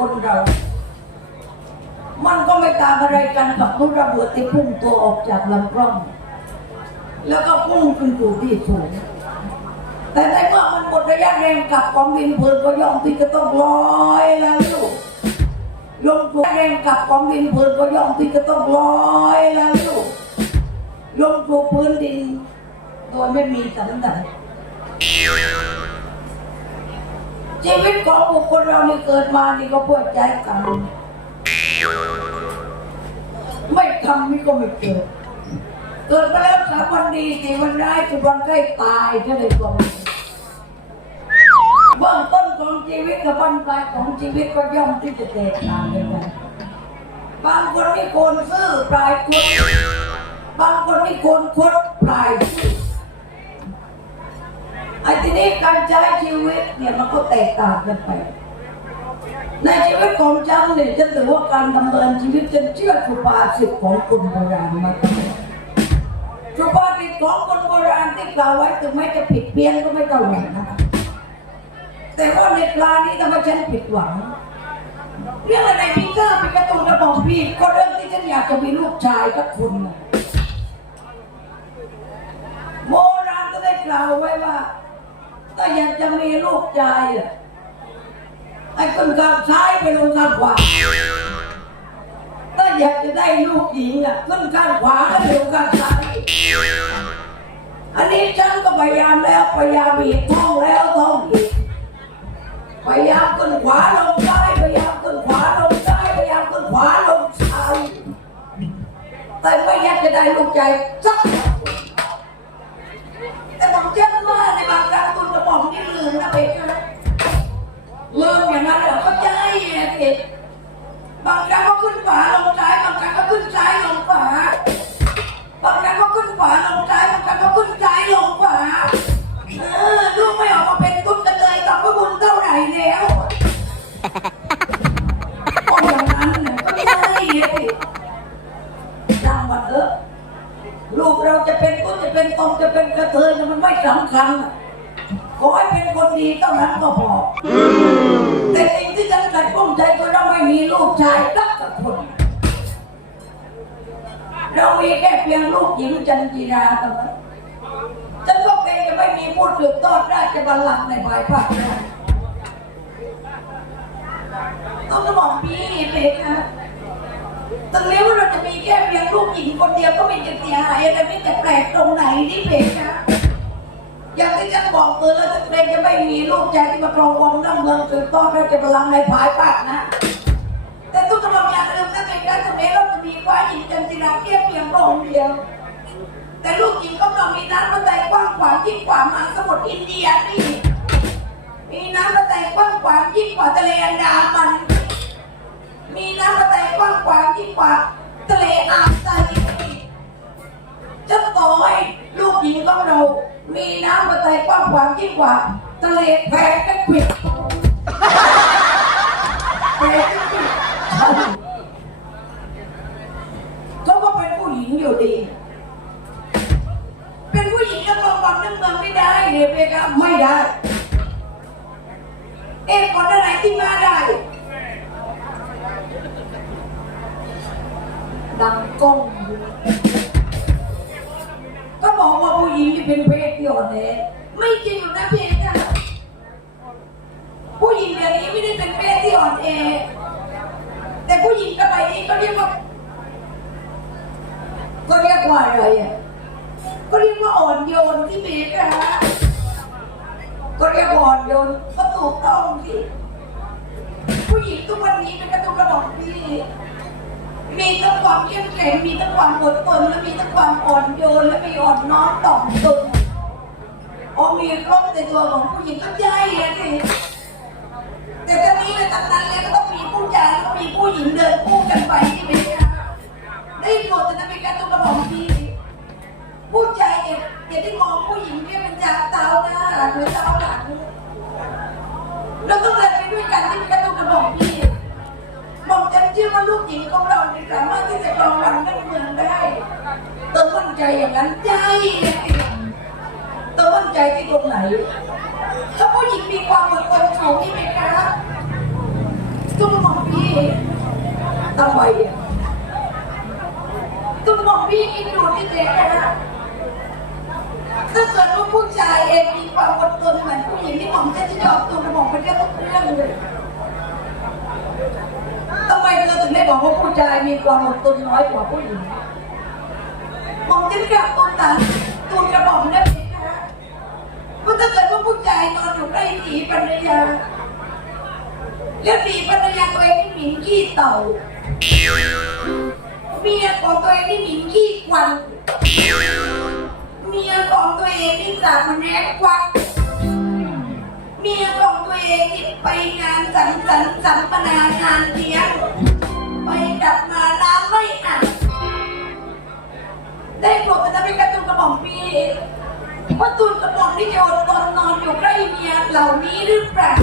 คนเรา มันก็ไม่ต่างอะไรกันกับลูกระเบิดที่พุ่งตัวออกจากลำกล้อง แล้วก็พุ่งขึ้นสู่ที่สูง แต่ในเมื่อมันหมดระยะแรงกลับของดินเพลินก็ย่อมที่จะต้องลอยแล้วลูกลงสู่แรงกลับของดินเพลินก็ย่อมที่จะต้องลอยแล้วลูกลงสู่พื้นดินโดยไม่มีสันดาน ชีวิตของบุคคลเรานี่เกิดมานี่ก็เพื่อใจกัน ไม่ทำนี่ก็ไม่เกิดเกิดมาแล้วสามวันดีสี่วันร้ายสิบวันใกล้ตายจะได้กว่าเบื้องต้นของชีวิตกับบั้นปลายของชีวิตก็ย่อมที่จะแตกต่างกันไปบางคนนี่โกนซื่อปลายคุดบางคนนี่โกนคุดปลายซื่อ ทีนี้การใช้ชีวิตเนี่ยมันก็แตกต่างกันไป ในชีวิตของฉันเนี่ยฉันถือว่าการดำเนินชีวิตฉันเชื่อสุภาษิตของคนโบราณมาสุภาษิตของคนโบราณที่กล่าวไว้ถึงแม้จะผิดเพี้ยนก็ไม่เท่าไหร่นะแต่ว่าในกลานี้ทำให้ฉันผิดหวังเรื่องอะไรพีเตอร์เป็นกร์ตูนกระบอกพี่ก็เรื่องที่ฉันอยากจะมีลูกชายสักคนน่ะโบราณก็ได้กล่าวไว้ว่า ถ้าอยากจะมีลูกชายอะไอ้คนข้างซ้ายไปลงข้างขวาถ้าอยากจะได้ลูกหญิงอะขึ้นข้างขวาแล้วไปลงข้างซ้ายอันนี้ฉันก็พยายามแล้วพยายามอีกท่องแล้วท่องอีกพยายามขึ้นขวาลงซ้ายพยายามขึ้นขวาลงซ้ายพยายามขึ้นขวาลงซ้ายแต่ไม่อยากจะได้ลูกใจสัก บอกนี่ลืมนะเบเกอร์เริ่มอย่างนั้นเหรอก็ใช่ไงสิบางครั้งก็ขึ้นขวาลงซ้ายบางครั้งก็ขึ้นซ้ายลงขวาบางครั้งก็ขึ้นขวาลงซ้ายบางครั้งก็ขึ้นซ้ายลงขวาเออลูกไม่ออกมาเป็นตุ้นกันเลยกับพระบุญเท่าไหร่แล้วก็อย่างนั้นน่ะก็ใช่ไงสิจังหวะเออลูกเราจะเป็นตุ้นจะเป็นตอมจะเป็นกระเทยมันไม่สำคัญ ขอให้เป็นคนดีเท่านั้นก็พออแต่สิ่งที่ฉันกัดก้มใจก็เราไม่มีลูกชายสักคน เรามีแค่เพียงลูกหญิงจันจีราเท่านั้นฉันก็เกรงจะไม่มีผู้สืบทอดราชบัลลังก์ในภายภาคหน้าต้องจะบอกพี่เพคะตรงนี้ว่าเราจะมีแค่เพียงลูกหญิงคนเดียวก็ไม่จะเสียหายอะไรไม่จะแปลกตรงไหนนี่เพคะ อย่างที่ฉันบอกเตือนแล้วจะเกรงจะไม่มีลูกชายที่มาครองวงน้ำเมืองสืบทอดราชบัลลังก์ในภายภาคนะ แต่ทุกกำลังอย่าลืมนะในการสมัยเราจะมีว่าหญิงจันจิราเทียบเพียงพระองค์เดียว แต่ลูกหญิงก็ต้องมีน้ำมันใจกว้างขวางยิ่งกว่ามหาสมุทรอินเดียนี่มีน้ำมันใจกว้างขวางยิ่งกว่าทะเลอันดามัน มีน้ำมันใจกว้างขวางยิ่งกว่า มีน้ำมาใจกว้างขวางยิ่งกว่าทะเลแพร่กันปิดแพร่กันปิดเขาก็เป็นผู้หญิงอยู่ดี เป็นผู้หญิงก็ลงวันนึงเมืองไม่ได้เนี่ยเบกาไม่ได้ เอ๊ะก่อนอะไรที่มาได้ดังก้อง บอกว่าผู้หญิงนี่เป็นเพศที่อ่อนแอไม่จริงหรอกนะเพศค่ะผู้หญิงเดี๋ยวนี้ไม่ได้เป็นเพศที่อ่อนแอแต่ผู้หญิงสมัยนี้ก็เรียกว่าก็เรียกว่าอะไรอะก็เรียกว่าอ่อนโยนที่เพศค่ะก็เรียกว่าอ่อนโยนก็ถูกต้องสิผู้หญิงทุกวันนี้เป็นกระตุกกระบอกพี่ มีทั้งความเข้มแข็งมีทั้งความอดทนและมีทั้งความอ่อนโยนและมีอ่อนน้อมต่อมตนอ๋อมีครบในตัวของผู้หญิงก็ใช่อะสิแต่ทั้งนี้และทั้งนั้นแล้วก็ต้องมีผู้ชายแล้วก็มีผู้หญิงเดินคู่กันไปใช่ไหมคะได้โปรดจะเป็นการตุ้กระบอกทีผู้ชายเอย่าอย่าได้มองผู้หญิงแค่เป็นจากเท้าหน้าหรือเท้าหลังเราต้องเดินไปด้วยกันที่เป็นการตุ้กระบอกพี่บอกฉันเชื่อว่าลูกหญิงของเราเนี่ย สามารถที่จะครองรังนั่งเมืองได้เติมมั่นใจอย่างนั้นใจเติมมั่นใจที่ตรงไหนถ้าผู้หญิงมีความอดทนสูงที่เป็นคะตุ้มอกพี่ทำไมอะตุ้มอกพี่กินดูที่เด็กนะถ้าเกิดว่าผู้ชายเองมีความอดทนเหมือนผู้หญิงที่หม่อมจะจะยอมตัวกระบอกมันก็ต้องเรื่องเลยทำไมเธอถึงได้บอกว่า ผู้ชายมีความอดทนน้อยกว่าผู้หญิงหม่อมจะกลับตัวตาตัวกระบอกได้ไหมคะเพราะถ้าเกิดว่าผู้ชายนอนอยู่ใกล้สีภรรยา แล้วสีภรรยาตัวเองที่หมิ่นขี้เต่าเมียของตัวเองที่หมิ่นขี้ควันเมียของตัวเองที่สามันแรกควันเมียของตัวเองที่ไปงานสังสรรค์สัมมนางานเลี้ยง ไปกลับมาล้างไม่อาบได้โปรดมันจะเป็นการะตุนกระหม่อมปีว่าตุนกระหม่อมที่จะอดทนนอนอยู่ใกล้เมียเหล่านี้หรือเปล่า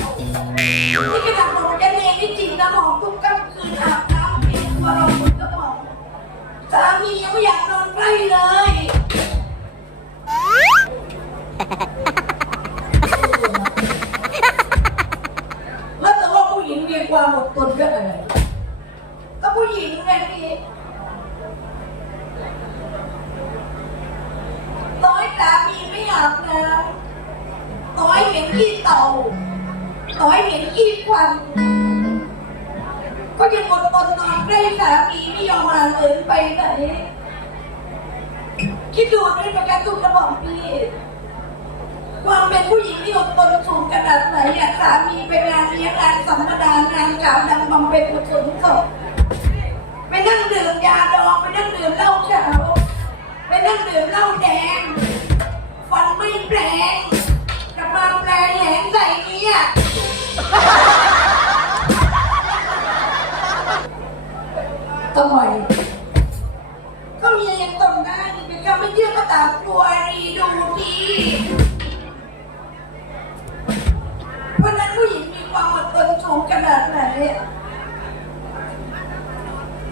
ที่กระทำของกันเองที่จริงนะหมองทุกค่ำคืนอาบน้ำเปลี่ยนตัวเราคุณกระหม่อมสามียังไม่อยากนอนใกล้เลยแล้วแต่ว่าผู้หญิงมีความอดทนเรื่ออะไร ก็ผู้หญิงไงพี่ต้อยสามีไม่อาบน้ำต้อยเห็นขี้เต่าต้อยเห็นขี้ควัน ก็ยังอดทนนอนใกล้สามีไม่ยอมมาเลยไปไหน คิดดูด้วยประการตุ้กระบอกพี่ความเป็นผู้หญิงที่อดทนสูงขนาดไหนอยากสามีไปงานเลี้ยงงานสัมมนางานกล่าวดังบำเพ็ญกุศลศพ ไปนั่งดื่มยาดองไปนั่งดื่มเหล้าขาวไปนั่งดื่มเหล้าแดงฟันไม่แปลงกลับมาแปลงแหงใส่เนี่ยทำไมก็เมียยังตรงได้เป็นการไม่เชื่อก็ตามตัวดีดูดีเพราะนั้นผู้หญิงมีความอดทนสูงขนาดไหนอะ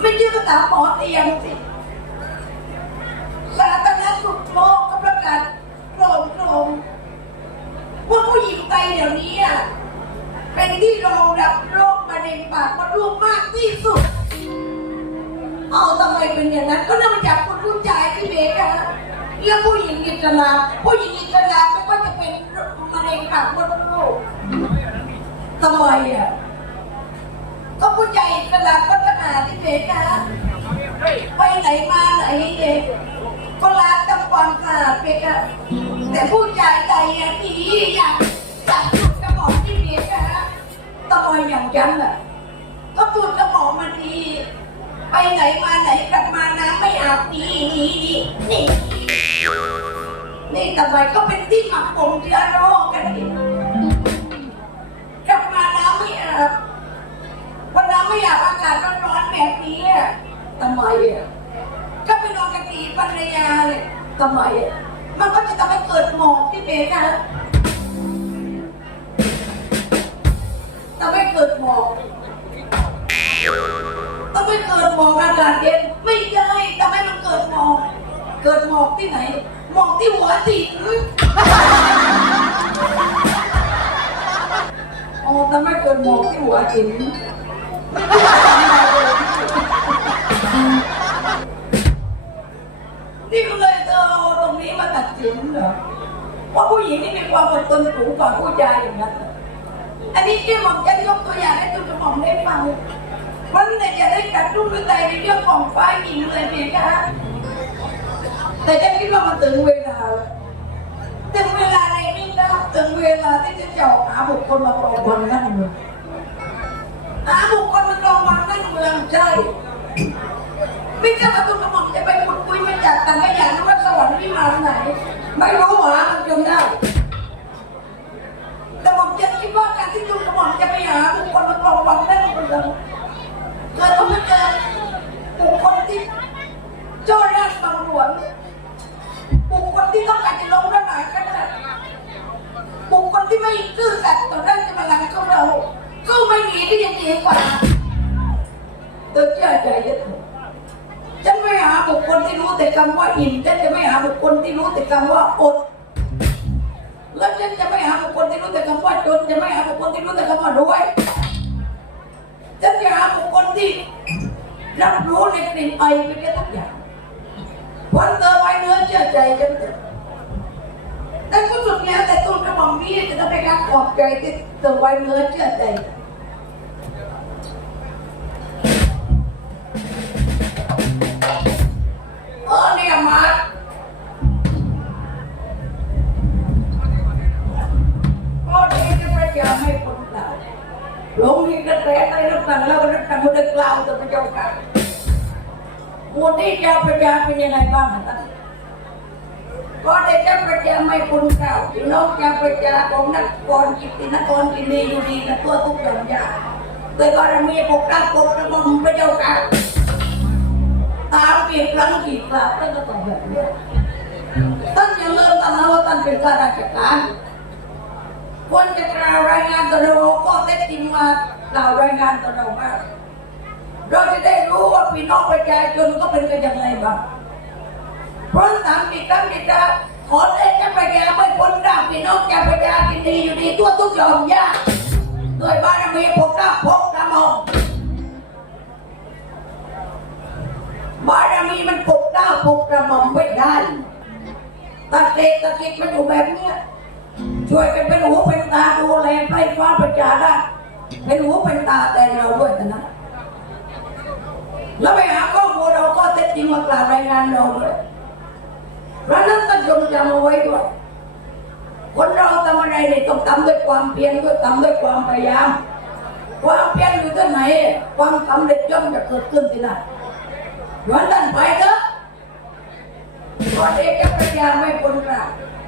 ไม่เชื่อก็ตามหมอเตียงสิสาธารณสุขโลกก็ประกาศโปร่งโปร่งว่าผู้หญิงไทยเดี๋ยวนี้อะเป็นที่รองรับโรคมะเร็งปากมดลูกมากที่สุด เอาทำไมเป็นอย่างนั้น ก็เนื่องจากคนผู้ชายที่เบกะเรื่องผู้หญิงอิสลามผู้หญิงอิสลามไม่ว่าจะเป็นมะเร็งปากมดลูกทำไมอะ ก็ผู้ชายอิสลามพัฒนาที่เบกอะไปไหนมาไหนเด็กก็ล้างทำความสะอาดเบกอะแต่ผู้ชายใจอะผีอยากจับจุดกระบอกที่เบกอะทำไมอย่างฉันอะก็จุดกระบอกมาดีไปไหนมาไหนกลับมาน้ำไม่อาบนี่นี่นี่นี่นี่ทำไมก็เป็นที่หมักผมเชื้อโรคกันอีก อน้ำไม่อาบอากาศร้อนๆแบบนี้ทำไมอะก็ไปนอนกับตีภรรยาเลยทำไมอะมันก็จะทำให้เกิดหมอกที่เบกะทำให้เกิดหมอกต้องไมเกิดหมอกอากาศเย็นไม่ได้ทำให้มันเกิดหมอก เกิดหมอกที่ไหน หมอกที่หัวสิงอ๋อทำให้เกิดหมอกที่หัวหิน นี่ก็เลยเธอเอาตรงนี้มาตัดสินเหรอว่าผู้หญิงนี่มีความอดทนสูงกว่าผู้ชายอย่างนั้นเหรออันนี้ที่หม่อมจะยกตัวอย่างให้คุณกระหม่อมได้ฟังวันนี้จะได้กัดรุ่งใจในเรื่องของฝ่ายหญิงเลยเพียงคะแต่ฉันคิดว่ามันถึงเวลาแล้วถึงเวลาในนี้นะถึงเวลาที่จะเจาะหาบุคคลมาปรองดองนั่นเอง หาบุคคลมาลองวางนั่งเมืองใช่ไม่ใช่ว่าคุณกระหม่อมจะไปขุดคุยมาจากต่างขยะนว่าสวรรค์วิมานไหน ไม่รู้หามันจนได้แต่ผมจะคิดว่าการที่คุณกระหม่อมจะไปหาบุคคลมาลองวางนั่งเมืองเกิดต้องไปเจอบุคคลที่เจ้าราชบังหลวงบุคคลที่ต้องการจะลงระหนาขนาดบุคคลที่ไม่ซื่อสัตย์ต่อราชบัลลังก์ของเรา ก็ไม่มีที่ยังดีกว่าเธอเชื่อใจเยอะฉันไม่หาบุคคลที่รู้แต่คำว่าอิ่มฉันจะไม่หาบุคคลที่รู้แต่คำว่าอด แล้วฉันจะไม่หาบุคคลที่รู้แต่คำว่าจน จะไม่หาบุคคลที่รู้แต่คำว่ารวยฉันจะหาบุคคลที่รับรู้ในกลิ่นไอไปได้ทุกอย่างวันเธอไว้เนื้อเชื่อใจฉันเถอะแต่ก็สุดแล้วแต่ตุ้นกระหม่อมพี่จะต้องไปรักขอบใจที่เธอไว้เนื้อเชื่อใจ หลงมีกระแสอะไรนักสั่งแล้วก็นักสั่งคนได้กล่าวแต่พระเจ้าค่ะวันนี้เจ้าพระยาเป็นยังไงบ้างท่านก็ได้เจ้าพระยาไม่คุณกล่าวพี่น้องเจ้าพระยาของนักกรกิตินักกรกินดีอยู่ดีกับตัวทุกอย่างยาโดยบารมีปกกล้าปกกระหม่อมพระเจ้าค่ะตามกี่ครั้งกี่คราท่านก็ตอบแบบนี้ท่านอย่าลืมตามนะว่าท่านเป็นข้าราชการ ควรจะกล่าวรายงานต่อเราก็เท็จจริงมากล่าวรายงานต่อเราบ้างเราจะได้รู้ว่าพี่น้องประชาชนก็เป็นกันยังไงบ้างเพราะตามกี่ครั้งกี่คราขอเล่นจะประชาไม่พ้นร่างพี่น้องจะประชากินดีอยู่ดีตัวทุกยอมยากโดยบารมีพกกล้าพกกระมองบารมีมันปลุกเก้าปกกระหม่อมไม่ได้ตาเตตะกิดมันอยู่แบบเนี้ย ช่วยกันเป็นหูเป็นตาดูแลใกล้ฟ้าประจาได้เป็นหูเป็นตาแต่เราด้วยนะแล้วไปหาข้อมูลเราก็เท็จจริงมากล่าวรายงานเราด้วยเพราะนั้นต้องจงจำเอาไว้ด้วยคนเราทำอะไรเนี่ยต้องทำด้วยความเพียรด้วยทำด้วยความพยายาม ความเพียรอยู่ที่ไหน ความสำเร็จย่อมจะเกิดขึ้นที่นั่นวันนั้นไปเถอะตอนเอกจะพยายามไม่พ้นกระทำตามพระกระเทยรับจำของโลาง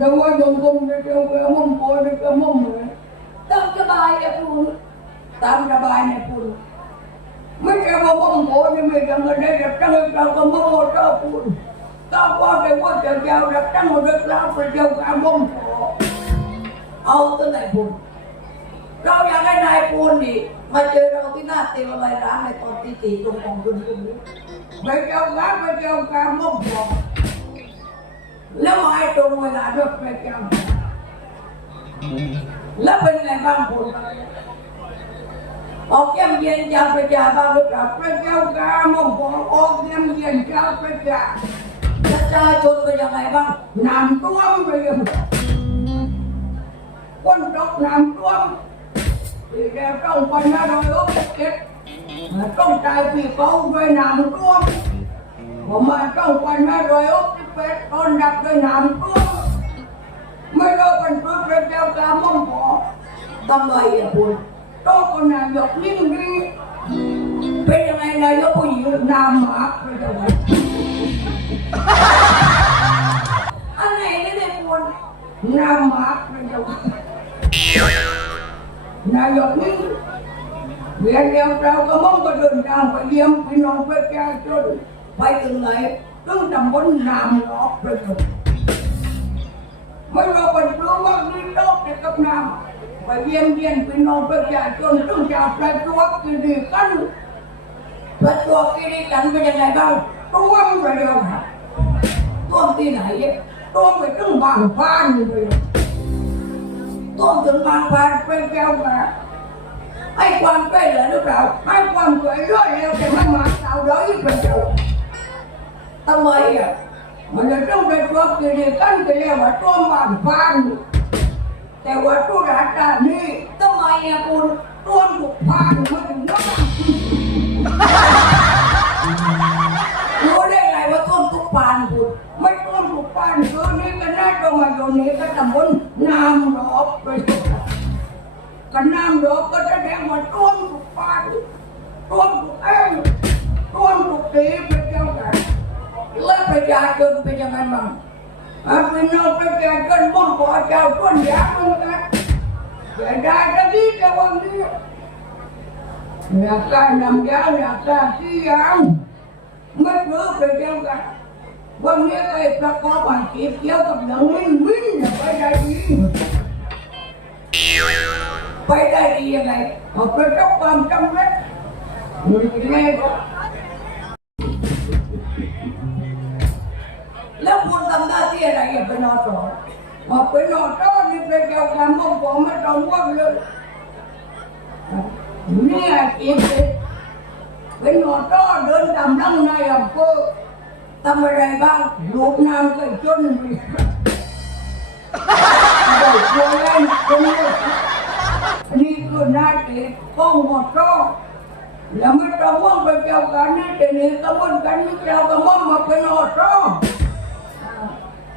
จังาวะจงกรมเดียวเมื่อม่งมปอยเดียวม่อมเหมือนตามสบายเนี่ยคุณตามสบายเนี่ยคุณไม่ใช่ว่าม่งโปอยนี่ไม่ทำอะไรเด็กตั้ยแต่ก็ม่งมเจ้าคุณก็ว่าไปว่าจะเจ้าเด็กตั้งแต่แล้วไปเจ้าการม่งมปอยเอาตั้งแต่คุณเราอยากให้นายปูนดิมาเจอเราที่หน้าเตวลายร้านในตอนตีสี่ตรงของคุณคุณนี้ไปเจ้าการไปเจ้าการม่งมปอย แล้วมาให้ตรงเวลาด้วยไปแก้แล้วเป็นไงบ้างคุณออกแก้มเย็นจะไปยาบ้างหรือเปล่าไปแก้วกามองบอกออกแก้มเย็นจะไปยาประชาชนเป็นยังไงบ้างน้ำท่วมไปยังก้นดอกน้ำท่วมปีแก้วต้องไปหน้าเรยลบเก็บต้องใจปีเขาด้วยน้ำท่วมผมมาต้องไปหน้ะเราลบ เป็ดต้นดับด้วยน้ำก็ไม่รอเป็นปุ๊บแล้เจ้ากามองหมอทำไมอะคุณต้องคนนายกนิ่งดีเป็นยังไงนายกผู้หญิงนามหมาไปเลยอะไรนี่เนี่ยคุณนามหมาไปเลยนายกนิ่งเรียนเรียนเราก็มองไปเดินทางไปเยี่ยมพี่น้องประชาชนไปถึงไหน ต้องตำบลนามนอกประตูไม่เราเป็นรู้ว่ามีโลกแต่กับนามไปเยี่ยมเยียนไปนอนประชาชนต้องจากประจวบกิดีกันประจวบกิดิกันเป็นยังไงบ้างตัวมันไปเร็วครับตัวที่ไหนตัวไปถึงบางบ้านเลยตัวถึงบางบ้านเป็นแก้วมาให้ความเป็นเหรอหรือเปล่าให้ความสวยรอดเร็วแต่ไม่มาสาวร้อยเป็นเจ้า ทำไมอะ mà là trong cái chuốc thì thì cân cái leo mà tuông bằng phan แต่ว่าตู้รักการนี่ทำไมอะคุณต้นบุกพานมาถึงน้รู้ได้ไงว่าท่วมทุกปานคุณไม่ต้นบุกพานคือนี่ก็น่าจะมาโยนี้ก็ตำบลน้ำดอกไปกันน้ำดอกก็จะแสดงว่าต้วมทุกปานต้วมทุกเอ้งต้วมทุกตีเป็นเจ้ากัน แล้วประชาชนเป็นยังไงบ้างอาเป็นน้องเป็นแก่กันบ้องขอเจ้าต้นยาเหมือนกันแต่ได้ก็ดีแต่วันนี้อยากการนำยาอยากการที่ยางไม่รู้เป็นเจ้ากันวันนี้ไปประกอบอาชีพเกี่ยวกับหนังวิ่วิ่งไปได้ดีไปได้ดียังไงเอาประสบความสำเร็จมันยังไงก็ แล้วคุณทำหน้าที่อะไรอย่าไปนอนต่อเอาไปนอนต้อนนี่เป็นเกี่ยวกับบ้องขอไม่ต้องว่างเลยเนี่ยอีกเป็นนอนต้อเดินตามนั่งในอำเภอทำอะไรบ้างลูกน้ำก็จนมีได้ช่วยเล่นคนนี้นี่คือหน้าที่ของหมอต้อแล้วไม่ต้องว่างไปเกี่ยวกันนี่แต่นี่กระบวนการนี่เจ้าก็มั่งมาเป็นหมอต้อผมมาตาดูเลยใกล้เกลือบอกลงสิว่าอ๋อไม่ต้องว่าเลยอยากจมันจะปอคนปอหลวงหรือต้อ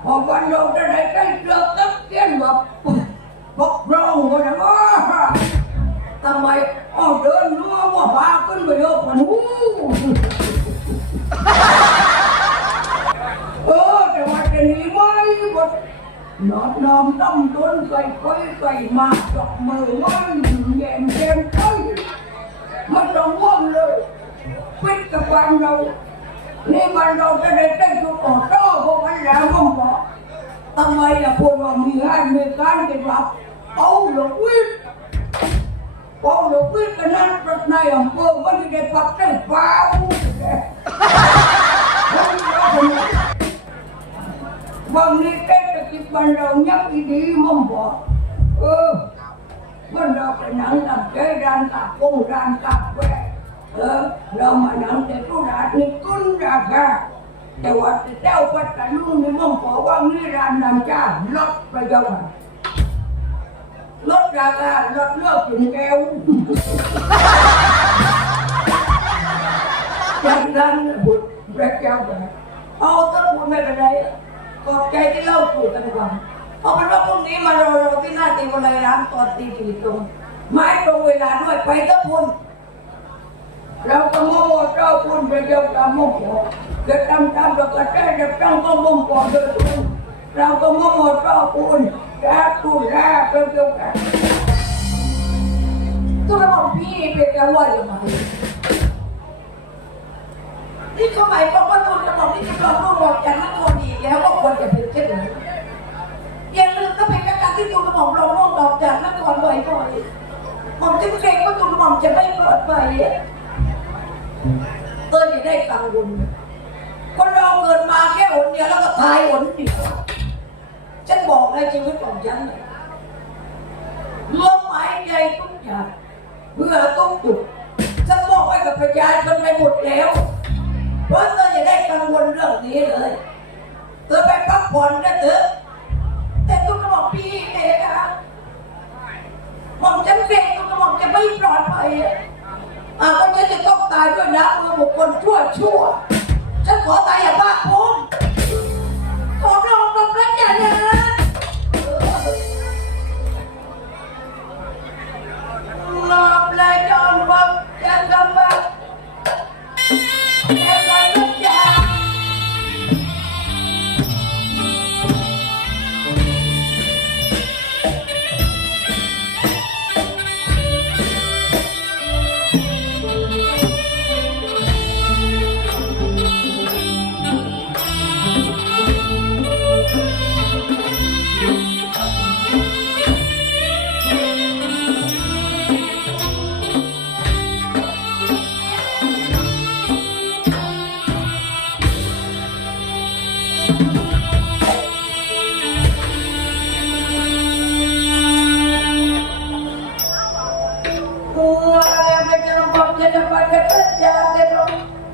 ยปกครองจะหนีไปกันเราผิดกันที่ตรงไหนอะคุณพอบ้านเราจะได้ใกล้เลือกกับเกี้ยนแบบปกครองก็จะว่าทำไมอ๋อเดินนัวว่าพาขึ้นไปเยอะกว่านู้เออแต่ว่าจะหนีไม่หมดนอนนอนต้มต้นใส่ไฟใส่มาจับมือไว้แย่งแย่งไฟมันต้องว่องเลยปิดกับบ้านเรา นี่มันเราจะได้ได้จุดต่อโต้พวกมันแล้วมั่งปอทำไมอะพคุวณกเรามีงานมีการจะรับเอาหลงวิ่งเอาหลงวิ่งกันนั้นรถนายอำเภอมันไม่ได้ปักได้เปล่าวันนี้เทศกิจบ้านเรายับอีดีมั่งบอกเออมันเราไปหนังกับใจร้านกับกงร้านกับแว เออรามานังแต่ตุลานี่กุนราคาแต่ว่าเจ้าปัตตานีนี่มั่งบอกว่านี่ร้านนำจ้าลดไปเท่าไหร่ลดราคาลดเลือกกินแก้วจากนั้นบุตรแบกแก้วแบบเอาถ้าคุณไม่เป็นไรขอบใจที่เล่าสู่กันฟังเอาเป็นว่าพรุ่งนี้มารอเราที่หน้าตีวันไรร้านตอนตีสี่ตรงไม้ตรงเวลาด้วยไปถ้าคุณ เราก็โม่เจ้าคุณไปเกี่ยวกับมงคลเกิดทำตามประกาศได้จะต้องก็มุ่งคลโดยตรงเราก็โม่เจ้าคุณจะตุลาเป็นเกี่ยวกับตัวระบอกพี่เป็นกระว่ายังไงนี่เขาหมายความว่าตัวระบอกที่จะรองรูปบอกจากนครอีแล้วก็ควรจะเป็นเช่นนั้นอย่าลืมก็เป็นการที่ตัวกระบอกรองรูปออกจากนครบ่อยๆผมจึงเกรงว่าตัวกระบอกจะไม่ปลอดภัย เตยจะได้กังวลคนเราเกิดมาแค่หนเดียวแล้วก็ตายหนเดียวฉันบอกในชีวิตของฉันลมหายใจทุกอย่างเพื่อทุกจุดฉันบอกไว้กับประชาชนไปหมดแล้วเพราะเธออย่าได้กังวลเรื่องนี้เลยเธอไปพักผ่อนนะเถอะแต่ตุ้กระบอกพี่เด็กอะหม่อมฉันเกรงตุ้กระบอกจะไม่ปลอดภัย อะอ่าก็ฉันจะต้องตายด้วยนะเมื่อบุคคลชั่วชั่ว ฉันขอตายอย่าบ้าพงขอร้องกับรักอย่านะเออ ngọc lại tròn vật trên tâm vật